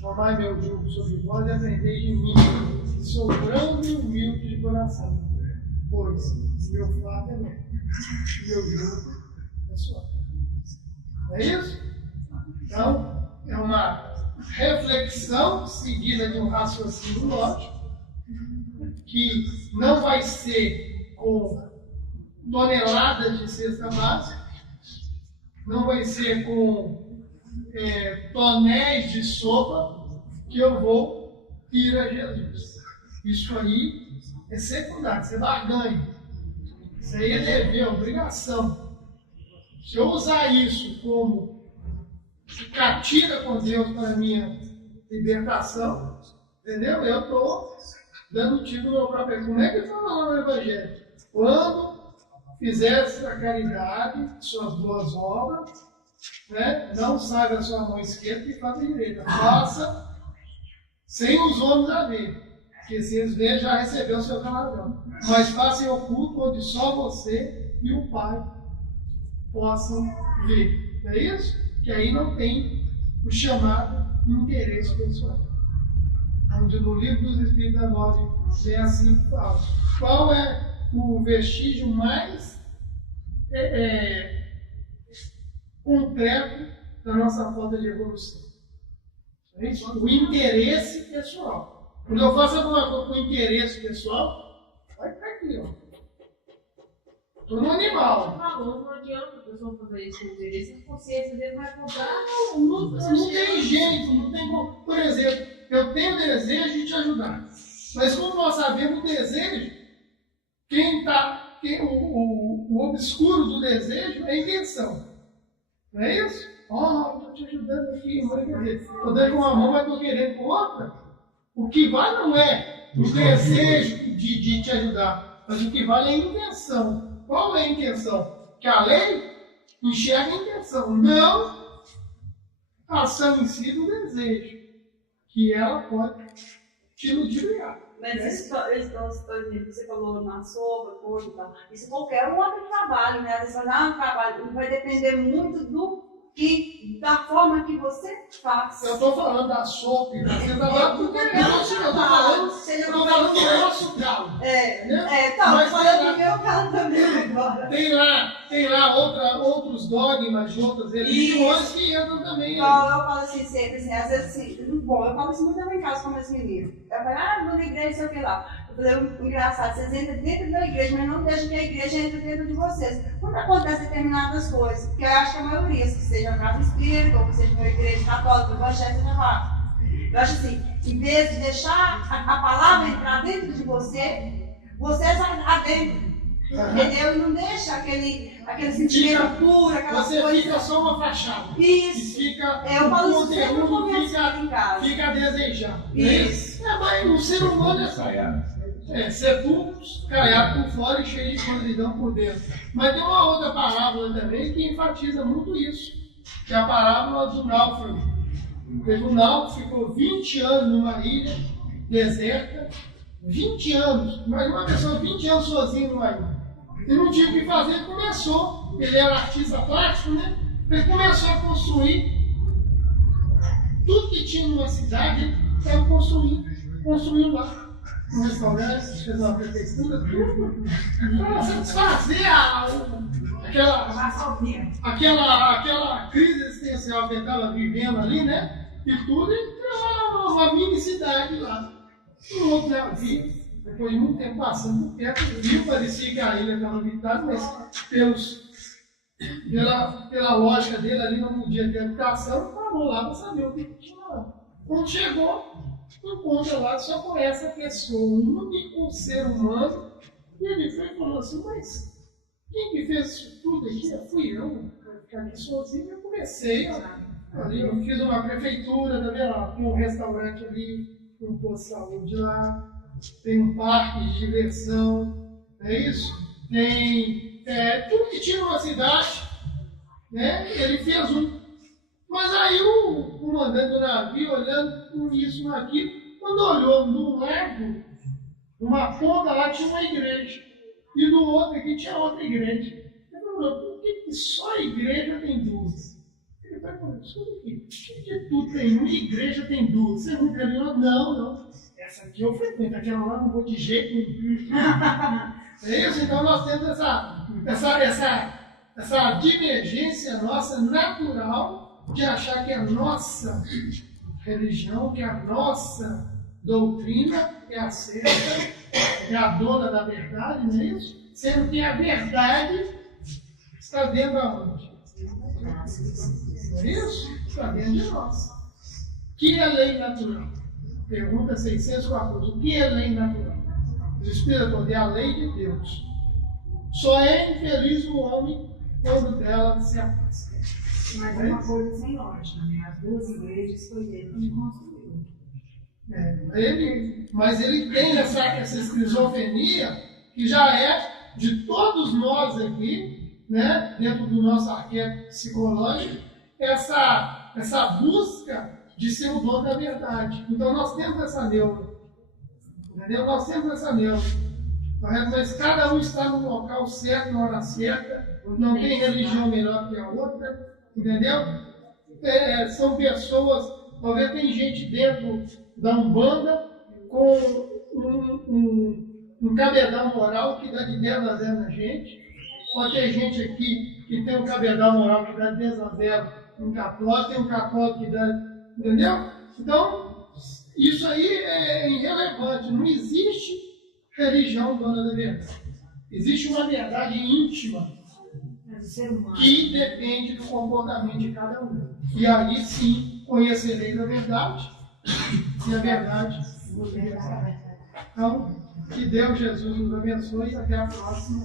Tomai meu jugo sobre vós e aprendei de mim, que sou brando e humilde de coração, pois meu fardo é leve, meu jugo é suave. É isso? Então, é uma reflexão seguida de um raciocínio lógico, que não vai ser com toneladas de cesta básica, não vai ser com tonéis de sopa que eu vou ir a Jesus. Isso aí é secundário, isso é barganha. Isso aí é dever, obrigação. Se eu usar isso como catira com Deus para a minha libertação, entendeu? Eu estou dando tiro no meu próprio. Como é que ele fala lá no Evangelho? Quando fizesse a caridade, suas boas obras, né? Não saiba a sua mão esquerda e faça a direita. Faça sem os homens a ver. Porque se eles verem, já recebeu o seu galardão. Mas faça em oculto, onde só você e o Pai possam ver. Não é isso? Que aí não tem o chamado interesse pessoal. Onde no livro dos Espíritos da Voz é assim que fala. Qual é o vestígio mais concreto da nossa falta de evolução? É isso? O interesse pessoal. Quando eu faço alguma coisa com interesse pessoal, vai ficar aqui, ó. Estou no animal. Não adianta a pessoa fazer isso com interesse, a consciência dele vai comprar. Não tem jeito, não tem como. Por exemplo, eu tenho desejo de te ajudar. Mas como nós sabemos, o desejo, o obscuro do desejo é a intenção. Não é isso? Estou te ajudando aqui, estou dando com uma mão, mas estou querendo com outra. O que vale não é o desejo de te ajudar, mas o que vale é a intenção. Qual é a intenção? Que a lei enxerga a intenção, não a ação em si do desejo, que ela pode te ludibriar. Mas isso, você falou na sopa, coisa e tal. Isso qualquer outro trabalho, né? Às vezes trabalho vai depender muito da forma que você faz. Eu estou falando da sopa e da cesta, porque eu estou falando do nosso grau. Mas falando do meu caso também agora. Tem lá outros dogmas de outras religiões que entram também. Eu falo assim sempre, assim, às vezes assim, bom, eu falo isso muito também em casa com meus meninos. Eu falo, vou na igreja, sei o que lá. Eu falei, engraçado, vocês entram dentro da igreja, mas não deixam que a igreja entre dentro de vocês. Quando acontece determinadas coisas, porque eu acho que a maioria, que seja no espírito, ou que seja na igreja católica, evangélica, seja lá. Eu acho assim, em vez de deixar a palavra entrar dentro de você, vocês adentro. Entendeu? E não deixa aquele sentimento puro, aquela Você coisa. fica só uma fachada. Isso. E fica, Eu falo o isso sempre no conteúdo começo aqui em casa. fica a desejar. Isso. Mas o ser humano sepulcro, caiado por fora e cheio de podridão por dentro. Mas tem uma outra parábola também que enfatiza muito isso, que é a parábola do náufrago. O náufrago ficou 20 anos numa ilha deserta, 20 anos, mas uma pessoa 20 anos sozinho numa ilha. Ele não tinha o que fazer, começou. Ele era artista plástico, né? Ele começou a construir tudo que tinha numa cidade, ele estava construindo lá. Um restaurante, fez uma prefeitura, tudo. Para satisfazer aquela crise existencial que ele estava vivendo ali, né? E tudo, ele criou uma mini cidade lá. Um outro navio, depois de muito tempo passando por perto, viu, parecia que a ilha estava habitada, mas pela lógica dele ali não podia ter habitação, parou lá para saber o que tinha lá. Quando chegou, encontra lá só com essa pessoa, um único ser humano, e ele foi e falou assim, mas quem que fez isso tudo aqui? Fui eu, ficar aqui sozinho, eu comecei, ali eu fiz uma prefeitura, tá vendo? Tem um restaurante ali, tem um posto de saúde lá, tem um parque de diversão, não é isso? Tem tudo que tinha numa cidade, né? Ele fez um. Mas aí o comandante do navio, olhando por isso e aquilo, quando olhou no lado, numa ponta lá tinha uma igreja, e do outro aqui tinha outra igreja. Ele falou, por que só a igreja tem duas? Ele falou, escuta aqui, que tudo tem uma, igreja tem duas. Você não entendeu? Não. Essa aqui eu frequento, aquela lá não vou de jeito nenhum. É isso? Então nós temos essa divergência nossa natural de achar que a nossa religião, que a nossa doutrina é a certa, é a dona da verdade, não é isso? Sendo que a verdade está dentro da onde? Não é isso? Está dentro de nós. Que é lei natural? Pergunta 614. O que é lei natural? O Espírito é a lei de Deus. Só é infeliz o homem quando dela se afasta. Mas é uma coisa sem lógica, né? As duas igrejas foi ele que construiu. Mas ele tem essa esquizofrenia que já é de todos nós aqui, né? Dentro do nosso arquétipo psicológico, essa busca de ser o dono da verdade. Então nós temos essa neura. Entendeu? Nós temos essa neura. Mas cada um está no local certo, na hora certa. Não tem religião melhor que a outra. Entendeu? São pessoas, talvez tem gente dentro da Umbanda com um cabedal moral que dá de 10 a 0 na gente. Pode ter gente aqui que tem um cabedal moral que dá de 10 a 0 em católico, tem um católico que dá. Entendeu? Então, isso aí é irrelevante. Não existe religião dona da verdade. Existe uma verdade íntima que depende do comportamento de cada um. E aí sim, conhecereis a verdade e a verdade vos libertará. Então, que Deus Jesus nos abençoe e até a próxima.